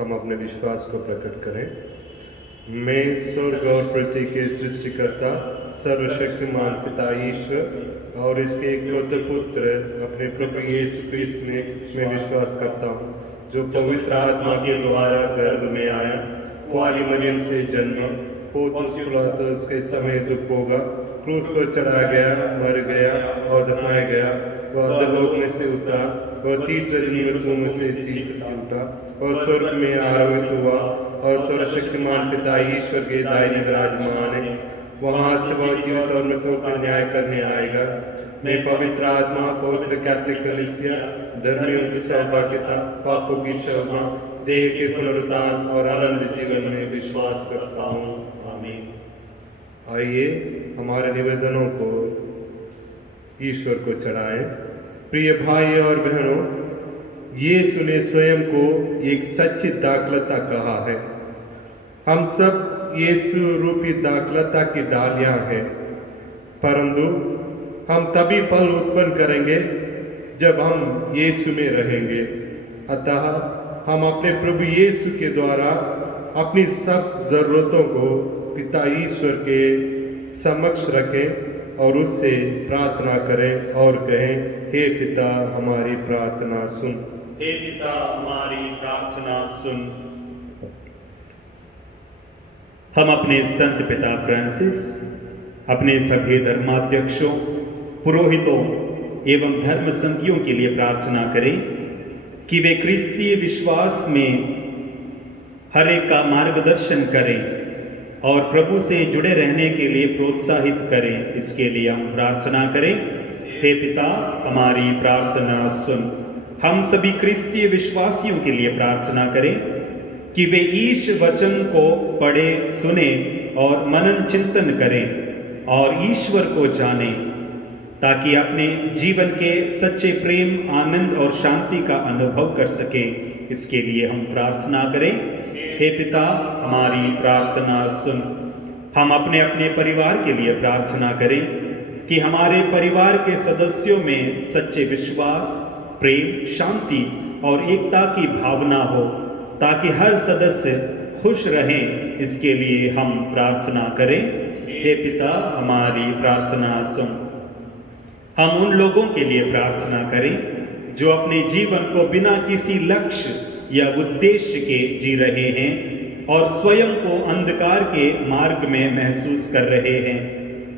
हम अपने विश्वास को प्रकट करें। मैं स्वर्ग और पृथ्वी के सृष्टिकर्ता सर्वशक्तिमान पिता ईश्वर और इसके एकलौते पुत्र अपने प्रभु यीशु क्रिस्त में मैं विश्वास करता हूँ, जो पवित्र आत्मा के द्वारा गर्भ में आया, कुंवारी मरियम से जन्मा, पोंतियुस पिलातुस के समय दुख भोगा, क्रूस पर चढ़ाया गया, मर गया और दफनाया गया, वह अधोलोक में से उतरा, वह तीसरे दिन मृत्युओं में से जी उठा और स्वर्ग में आरोहित हुआ और सर्वशक्तिमान पिता ईश्वर के दाहिने विराजमान है। वहां से वह जीवित और मृतों का न्याय करने आएगा। मैं पवित्र आत्मा, पवित्र कैथोलिक कलीसिया, धर्मियों की सहभागिता, पापों की क्षमा, देह के पुनरुत्थान और अनंत जीवन में विश्वास करता हूँ। आमीन। आइए हमारे निवेदनों को ईश्वर को चढ़ाएं। प्रिय भाई और बहनों, यीशु ने स्वयं को एक सच्ची दाखलता कहा है। हम सब यीशु रूपी दाखलता की डालियां हैं, परंतु हम तभी फल उत्पन्न करेंगे जब हम यीशु में रहेंगे। अतः हम अपने प्रभु यीशु के द्वारा अपनी सब जरूरतों को पिता ईश्वर के समक्ष रखें और उससे प्रार्थना करें और कहें, हे पिता हमारी प्रार्थना सुन। हे पिता हमारी प्रार्थना सुन। हम अपने संत पिता फ्रांसिस, अपने सभी धर्माध्यक्षों, पुरोहितों एवं धर्म संघियों के लिए प्रार्थना करें कि वे क्रिस्तीय विश्वास में हर एक का मार्गदर्शन करें और प्रभु से जुड़े रहने के लिए प्रोत्साहित करें। इसके लिए हम प्रार्थना करें, हे पिता हमारी प्रार्थना सुन। हम सभी क्रिस्तीय विश्वासियों के लिए प्रार्थना करें कि वे ईश वचन को पढ़े, सुने और मनन चिंतन करें और ईश्वर को जानें, ताकि अपने जीवन के सच्चे प्रेम, आनंद और शांति का अनुभव कर सकें। इसके लिए हम प्रार्थना करें, हे पिता हमारी प्रार्थना सुन। हम अपने अपने परिवार के लिए प्रार्थना करें कि हमारे परिवार के सदस्यों में सच्चे विश्वास, प्रेम, शांति और एकता की भावना हो, ताकि हर सदस्य खुश रहें। इसके लिए हम प्रार्थना करें, हे पिता हमारी प्रार्थना सुन। हम उन लोगों के लिए प्रार्थना करें जो अपने जीवन को बिना किसी लक्ष्य या उद्देश्य के जी रहे हैं और स्वयं को अंधकार के मार्ग में महसूस कर रहे हैं,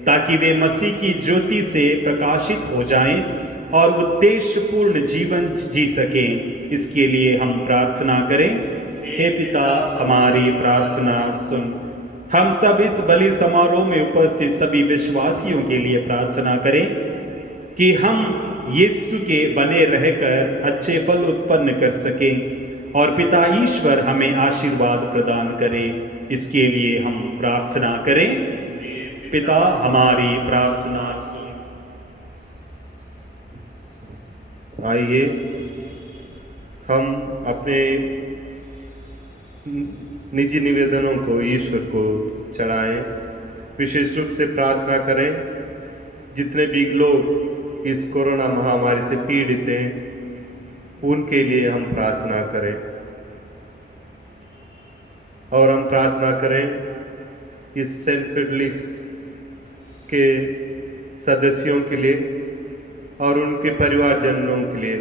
ताकि वे मसीह की ज्योति से प्रकाशित हो जाएं और उद्देश्यपूर्ण जीवन जी सकें। इसके लिए हम प्रार्थना करें, हे पिता हमारी प्रार्थना सुन। हम सब इस बलि समारोह में उपस्थित सभी विश्वासियों के लिए प्रार्थना करें कि हम यीशु के बने रहकर अच्छे फल उत्पन्न कर सकें और पिता ईश्वर हमें आशीर्वाद प्रदान करे। इसके लिए हम प्रार्थना करें, पिता हमारी प्रार्थना सुन। आइए हम अपने निजी निवेदनों को ईश्वर को चढ़ाएं। विशेष रूप से प्रार्थना करें जितने भी लोग इस कोरोना महामारी से पीड़ित हैं, उनके लिए हम प्रार्थना करें। और हम प्रार्थना करें इस सेंट फिडलिस के सदस्यों के लिए और उनके परिवारजनों के लिए।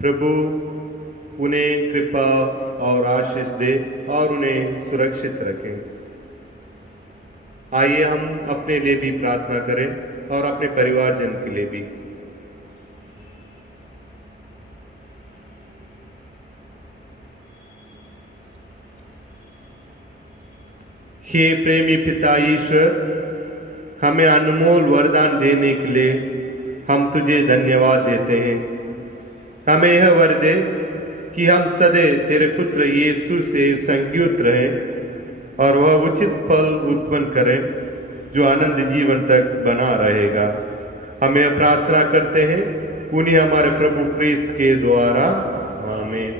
प्रभु उन्हें कृपा और आशीष दे और उन्हें सुरक्षित रखें। आइए हम अपने लिए भी प्रार्थना करें और अपने परिवारजन के लिए भी। हे प्रेमी पिता ईश्वर, हमें अनमोल वरदान देने के लिए हम तुझे धन्यवाद देते हैं। हमें यह वर दे कि हम सदैव तेरे पुत्र यीशु से संयुक्त रहें और वह उचित फल उत्पन्न करें जो आनंद जीवन तक बना रहेगा। हमें प्रार्थना करते हैं उन्हीं हमारे प्रभु क्रिस्त के द्वारा, आमीन।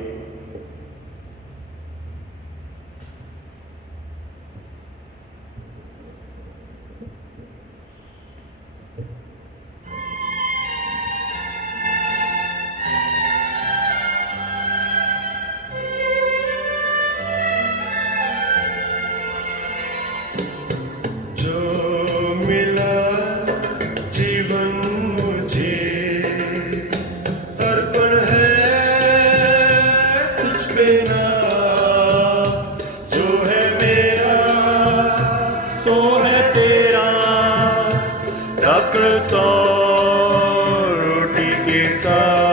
रोटी के साथ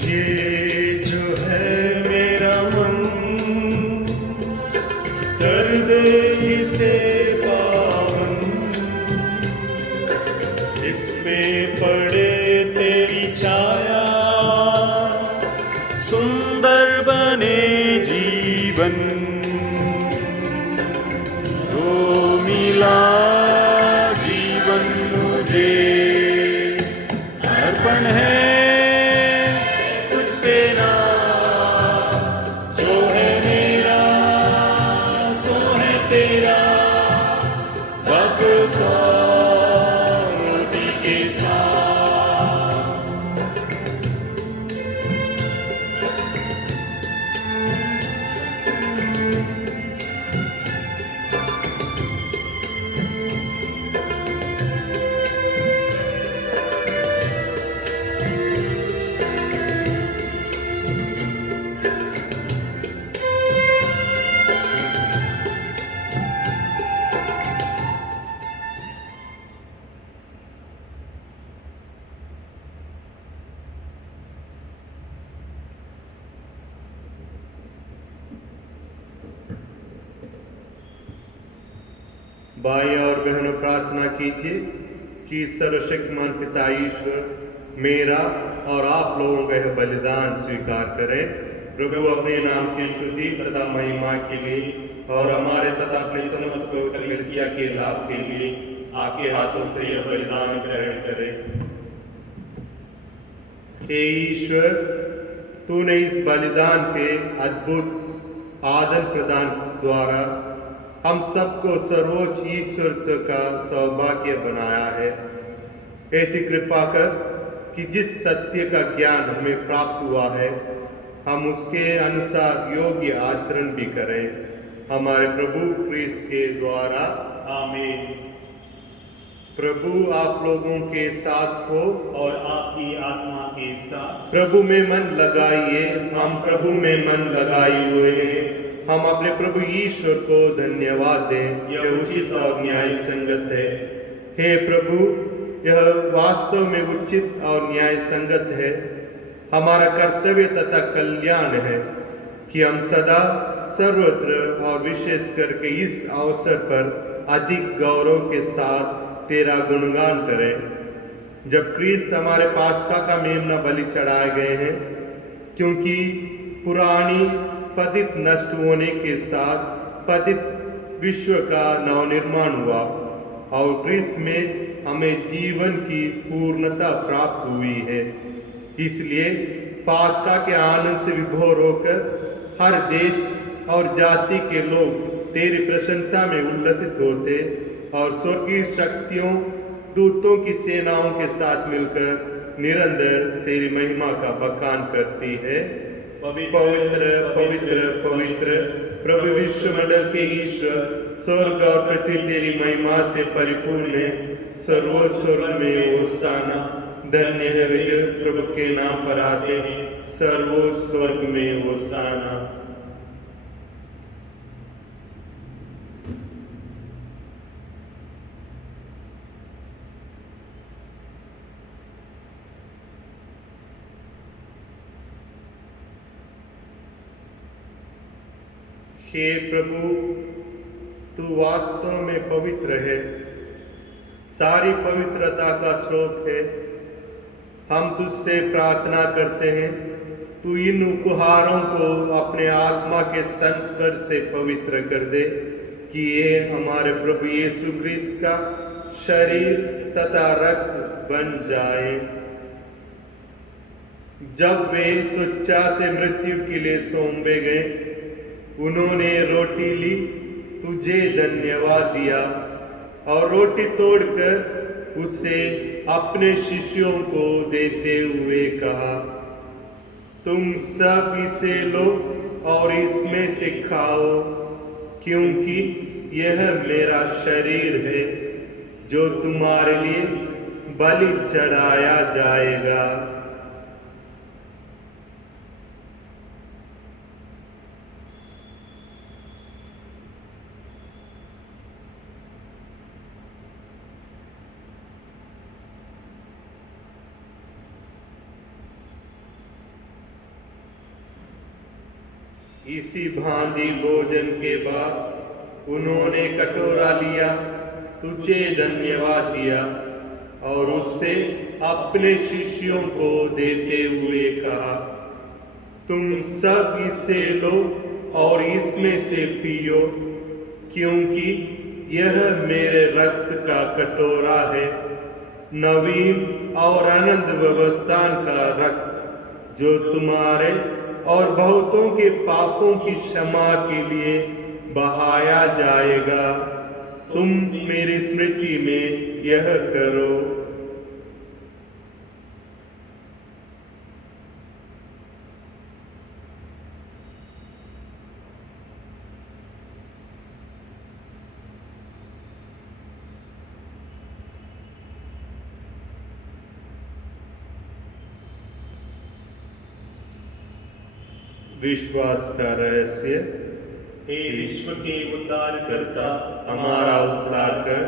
ये जो है मेरा मन कर दे इसे पावन, इसमें पड़े तेरी छाया, सुंदर बने जीवन। जो मिला जीवन मुझे अर्पण है तुझ पे ना, जो है मेरा सो है तेरा, बक्सा रोटी के साथ। भाई और बहनों, प्रार्थना कीजिए कि सर्वशक्तिमान पिता ईश्वर मेरा और आप लोगों का यह बलिदान स्वीकार करें। प्रभु अपने नाम की स्तुति तथा महिमा के लिए और हमारे तथा अपने समस्त पवित्र कलीसिया के लाभ के लिए आपके हाथों से यह बलिदान ग्रहण करें। हे ईश्वर, तूने इस बलिदान के अद्भुत आदान प्रदान द्वारा हम सबको सर्वोच्च ईश्वरत्व का सौभाग्य बनाया है। ऐसी कृपा कर कि जिस सत्य का ज्ञान हमें प्राप्त हुआ है हम उसके अनुसार योग्य आचरण भी करें। हमारे प्रभु क्रिस्त के द्वारा, आमीन। प्रभु आप लोगों के साथ हो और आपकी आत्मा के साथ। प्रभु में मन लगाइए, हम प्रभु में मन लगाए हुए हैं। हम अपने प्रभु ईश्वर को धन्यवाद दें, यह उचित और न्याय संगत है। हे प्रभु, यह वास्तव में उचित और न्याय संगत है। हमारा कर्तव्य तथा कल्याण है कि हम सदा सर्वत्र और विशेष करके इस अवसर पर अधिक गौरव के साथ तेरा गुणगान करें जब क्रिस्त हमारे पास्का का मेमना बलि चढ़ाए गए हैं, क्योंकि पुरानी पतित नष्ट होने के साथ पतित विश्व का नवनिर्माण हुआ और क्रिस्त में हमें जीवन की पूर्णता प्राप्त हुई है। इसलिए पास्का के आनंद से विभोर होकर हर देश और जाति के लोग तेरी प्रशंसा में उल्लसित होते और स्वर्गीय शक्तियों दूतों की सेनाओं के साथ मिलकर निरंतर तेरी महिमा का बखान करती है। पवित्र पवित्र पवित्र प्रभु विश्व मंडल के ईश्वर, स्वर्ग और पृथ्वी तेरी महिमा से परिपूर्ण है। सर्व स्वर्ग में होशाना, धन्य है वे जो प्रभु के नाम पर आते हैं, सर्व स्वर्ग में होशाना। हे प्रभु, तू वास्तव में पवित्र है, सारी पवित्रता का स्रोत है। हम तुझसे प्रार्थना करते हैं, तू इन उपहारों को अपने आत्मा के संस्पर्श से पवित्र कर दे कि ये हमारे प्रभु यीशु क्रिस्त का शरीर तथा रक्त बन जाए। जब वे सुच्चा से मृत्यु के लिए सौंपे गए, उन्होंने रोटी ली, तुझे धन्यवाद दिया और रोटी तोड़कर उसे अपने शिष्यों को देते हुए कहा, तुम सब इसे लो और इसमें से खाओ, क्योंकि यह मेरा शरीर है जो तुम्हारे लिए बलि चढ़ाया जाएगा। इसी भांति भोजन के बाद उन्होंने कटोरा लिया, तुझे धन्यवाद दिया और उससे अपने शिष्यों को देते हुए कहा, तुम सब इसे लो और इसमें से पियो, क्योंकि यह मेरे रक्त का कटोरा है, नवीन और अनंत व्यवस्थान का रक्त, जो तुम्हारे और बहुतों के पापों की क्षमा के लिए बहाया जाएगा। तुम मेरी स्मृति में यह करो। विश्वास का रहस्य। हे विश्व के उद्धारकर्ता, हमारा उद्धार कर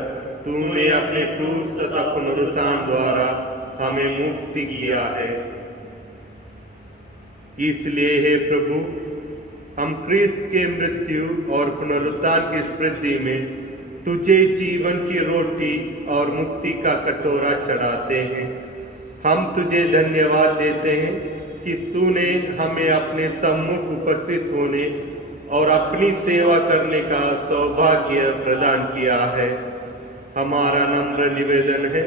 तूने अपने क्रूस तथा पुनरुत्थान द्वारा हमें मुक्ति किया है। इसलिए हे प्रभु, हम क्रिस्त के मृत्यु और पुनरुत्थान की स्मृति में तुझे जीवन की रोटी और मुक्ति का कटोरा चढ़ाते हैं। हम तुझे धन्यवाद देते हैं कि तूने हमें अपने सम्मुख उपस्थित होने और अपनी सेवा करने का सौभाग्य प्रदान किया है। हमारा नम्र निवेदन है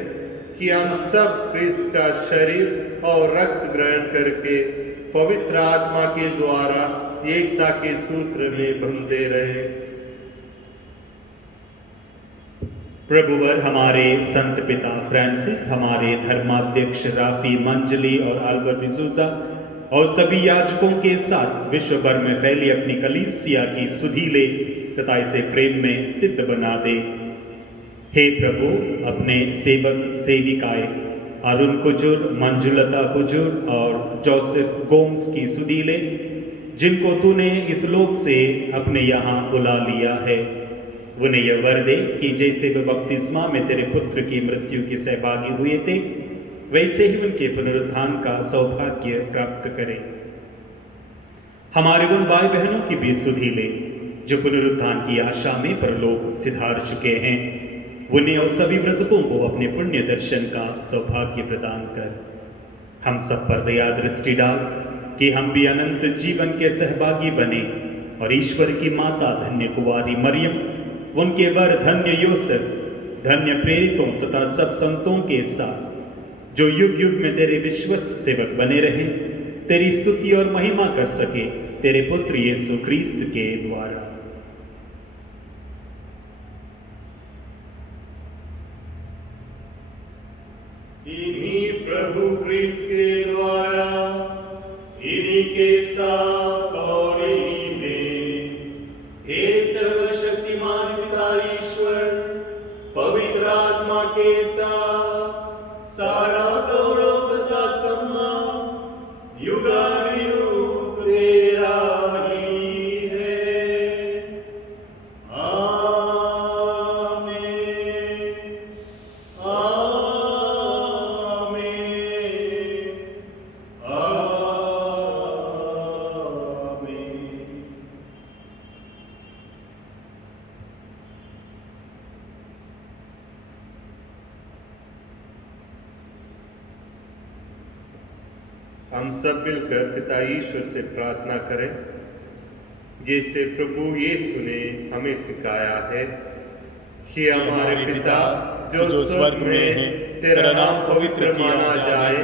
कि हम सब क्रिस्त का शरीर और रक्त ग्रहण करके पवित्र आत्मा के द्वारा एकता के सूत्र में बंधे रहें। प्रभुवर हमारे संत पिता फ्रांसिस, हमारे धर्माध्यक्ष राफी मंजली और अल्बर्ट डिसूजा और सभी याजकों के साथ विश्व भर में फैली अपनी कलीसिया की सुधि ले तथा इसे प्रेम में सिद्ध बना दे। हे प्रभु, अपने सेवक सेविकाएं अरुण कुजूर, मंजुलता कुजूर और जोसेफ गोम्स की सुधि ले, जिनको तूने इस लोक से अपने यहाँ बुला लिया है, उन्हें यह वर दे कि जैसे वे बपतिस्मा में तेरे पुत्र की मृत्यु के सहभागी हुए थे, वैसे ही उनके पुनरुत्थान का सौभाग्य प्राप्त करें। हमारे उन भाई बहनों की भी सुधि ले जो पुनरुत्थान की आशा में परलोक सिधार चुके हैं, उन्हें और सभी मृतकों को अपने पुण्य दर्शन का सौभाग्य प्रदान कर। हम सब पर दया दृष्टि डाल कि हम भी अनंत जीवन के सहभागी बने और ईश्वर की माता धन्य कुंवारी मरियम, उनके वर धन्य यूसुफ, धन्य प्रेरितों तथा सब संतों के साथ जो युग युग में तेरे विश्वस्त सेवक बने रहे, तेरी स्तुति और महिमा कर सके तेरे पुत्र यीशु क्रिस्त के द्वारा। इन्हीं प्रभु क्रिस्त के द्वारा, इन्हीं के साथ और इन्हीं में, हे सर्वशक्तिमान पिता ईश्वर, पवित्र आत्मा के साथ सारा गौरव तथा सम्मान युगानुयुग तेरा ही है। आमीन। हम सब मिलकर पिता ईश्वर से प्रार्थना करें, जैसे प्रभु यीशु ने हमें सिखाया है। कि हमारे पिता जो स्वर्ग में है, तेरा नाम पवित्र माना जाए,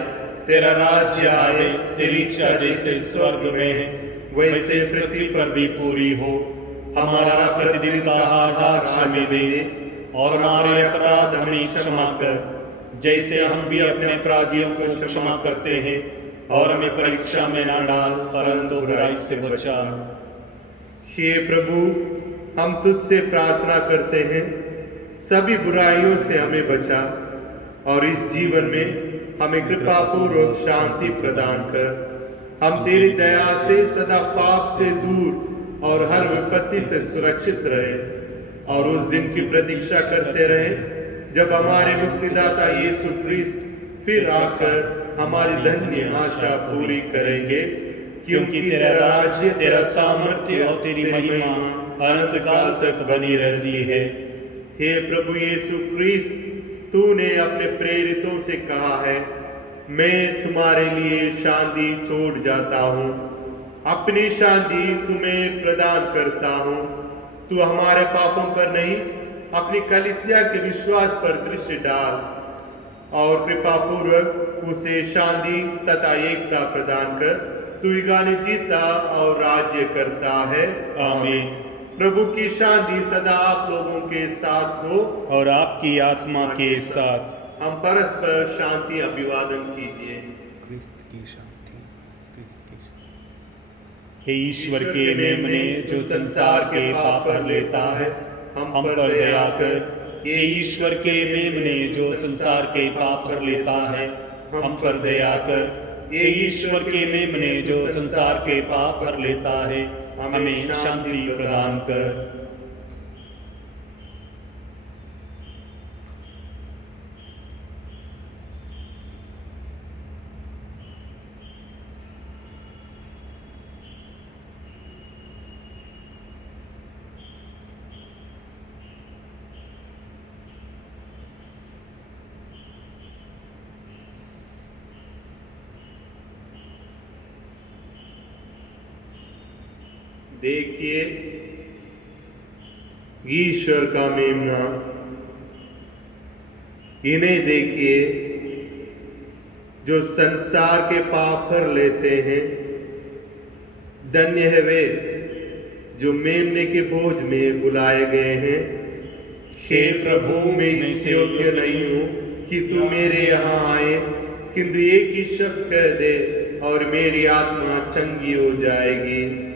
तेरा राज्य आए, तेरी इच्छा जैसे स्वर्ग में है वैसे पृथ्वी पर भी पूरी हो। हमारा प्रतिदिन का आहार आज हमें दे, और हमारे अपराध हमें क्षमा कर, जैसे हम भी अपने अपराधियों को क्षमा करते हैं, और हमें परीक्षा में ना डाल, परंतु बुराई से बचा। हे प्रभु, हम तुझसे प्रार्थना करते हैं, सभी बुराइयों से हमें बचा, और इस जीवन में हमें कृपा पूर्वक शांति प्रदान कर। हम तेरी दया से सदा पाप से दूर और हर विपत्ति से सुरक्षित रहे, और उस दिन की प्रतीक्षा करते रहे जब हमारे मुक्तिदाता यीशु क्रिस्त फिर आकर हमारी धन्य आशा पूरी करेंगे, क्योंकि तेरा राज्य, तेरा सामर्थ्य और तेरी महिमा अनंत काल तक बनी रहती है। हे प्रभु यीशु क्रिस्त, तूने अपने प्रेरितों से कहा है, मैं तुम्हारे लिए शांति छोड़ जाता हूँ, अपनी शांति तुम्हें प्रदान करता हूँ। तू हमारे पापों पर नहीं, अपनी कलीसिया के विश्वास पर दृष्टि डाल, और कृपा पूर्वक उसे शांति तथा एकता प्रदान कर। तू युगाने जीता और राज्य करता है। आमीन। प्रभु की शांति सदा आप लोगों के साथ हो, और आपकी आत्मा के साथ। हम परस्पर शांति अभिवादन कीजिए। क्रिस्त की शांति, क्रिस्त की शांति। हे ईश्वर के मेमने जो संसार के पाप पर लेता है, हम पर दया कर। ये ईश्वर के मेमने जो संसार के पाप पर लेता है, हम पर दया कर। ये ईश्वर के मेमने जो संसार के पाप पर लेता है, हमें शांति प्रदान कर। देखिए ईश्वर का मेमना, इन्हें देखिए जो संसार के पाप पर लेते हैं। धन्य है वे जो मेमने के बोझ में बुलाए गए हैं। हे प्रभु, मैं इस योग्य नहीं हूँ कि तू मेरे यहाँ आए, किंतु एक ही शब्द कह दे और मेरी आत्मा चंगी हो जाएगी।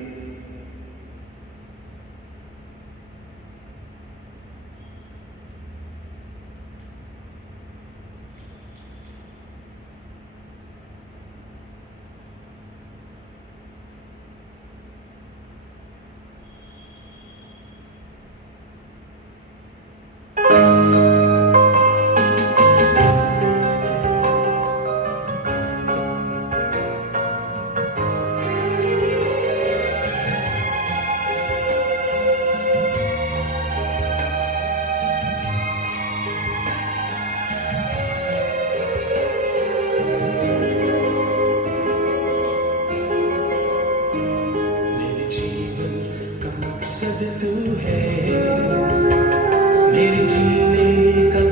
मेरे जीवन का मकसद तू है, मेरे जीने का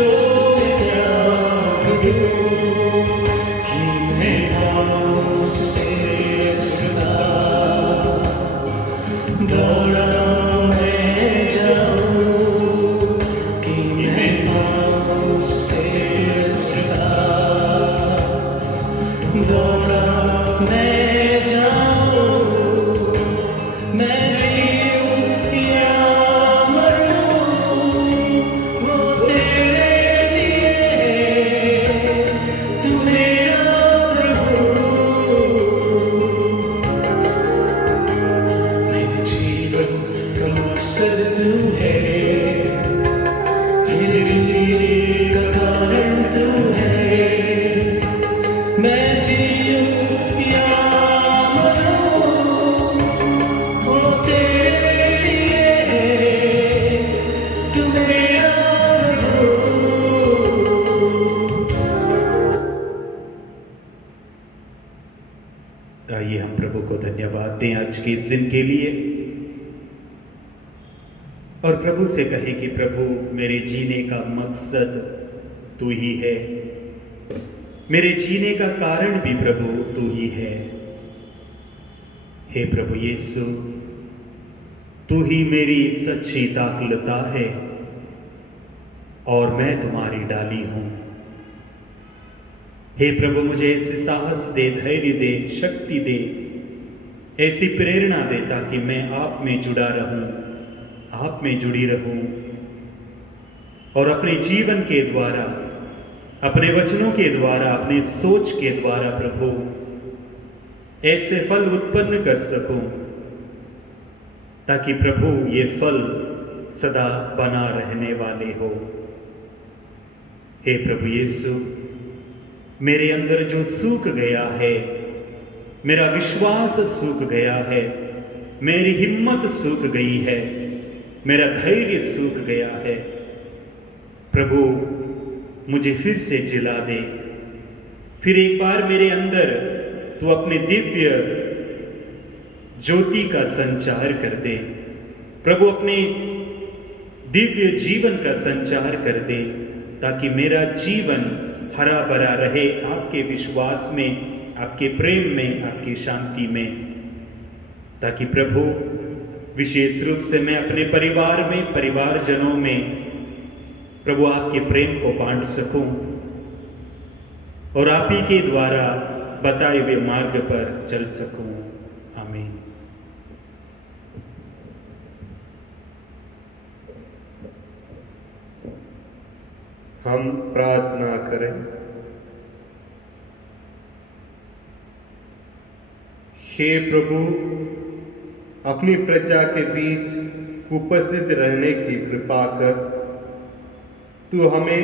तो मैं त्याग दूं कि मैं उससे सदा दौड़ा मैं जाऊं कि मैं उससे सदा दौड़ा मैं जाऊं मैं जीऊं या मरूं वो तेरे लिए तू मेरा प्रभु मेरे जीवन का मकसद तू है मेरे जीने का कारण तू है मैं जीऊं या मरूं वो तेरे लिए तू मेरा प्रभु आइए हम प्रभु को धन्यवाद दें आज के इस दिन के लिए और प्रभु से कहें कि प्रभु मेरे जीने का मकसद तू ही है, मेरे जीने का कारण भी प्रभु तू ही है। हे प्रभु यीशु, तू ही मेरी सच्ची दाखलता है और मैं तुम्हारी डाली हूं। हे प्रभु मुझे ऐसे साहस दे, धैर्य दे, शक्ति दे, ऐसी प्रेरणा दे ताकि मैं आप में जुड़ा रहूं, आप में जुड़ी रहूं और अपने जीवन के द्वारा, अपने वचनों के द्वारा, अपने सोच के द्वारा प्रभु ऐसे फल उत्पन्न कर सकूं ताकि प्रभु ये फल सदा बना रहने वाले हो। हे प्रभु यीशु, मेरे अंदर जो सूख गया है, मेरा विश्वास सूख गया है, मेरी हिम्मत सूख गई है, मेरा धैर्य सूख गया है, प्रभु मुझे फिर से जिला दे। फिर एक बार मेरे अंदर तू अपने दिव्य ज्योति का संचार कर दे प्रभु, अपने दिव्य जीवन का संचार कर दे ताकि मेरा जीवन हरा भरा रहे आपके विश्वास में, आपके प्रेम में, आपकी शांति में, ताकि प्रभु विशेष रूप से मैं अपने परिवार में, परिवारजनों में प्रभु आपके प्रेम को बांट सकूं और आप ही के द्वारा बताए हुए मार्ग पर चल सकूं। आमीन। हम प्रार्थना करें। हे प्रभु, अपनी प्रजा के बीच उपस्थित रहने की कृपा कर। तू हमें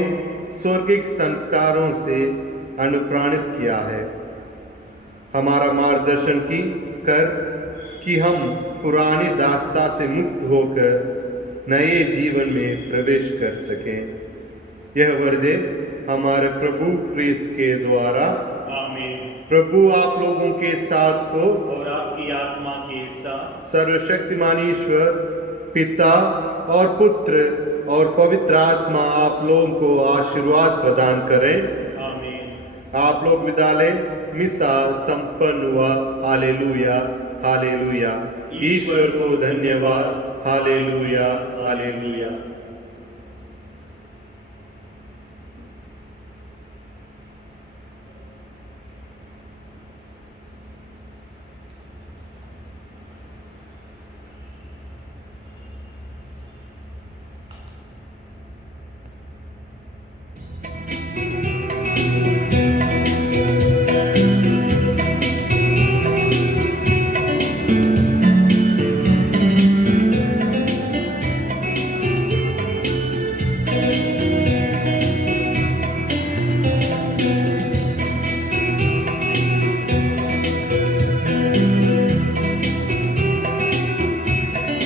स्वर्गिक संस्कारों से अनुप्राणित किया है। हमारा मार्गदर्शन कर कि हम पुरानी दास्ता से मुक्त होकर नए जीवन में प्रवेश कर सकें। यह वर दे हमारे प्रभु क्रिस्त के द्वारा। आमीन। प्रभु आप लोगों के साथ हो और आपकी आत्मा के साथ। सर्वशक्तिमान ईश्वर पिता और पुत्र और पवित्र आत्मा आप लोगों को आशीर्वाद प्रदान करें। आमीन। आप लोग विदा लें। मिसा संपन्न हुआ। Hallelujah, hallelujah. ईश्वर को धन्यवाद। Hallelujah, hallelujah.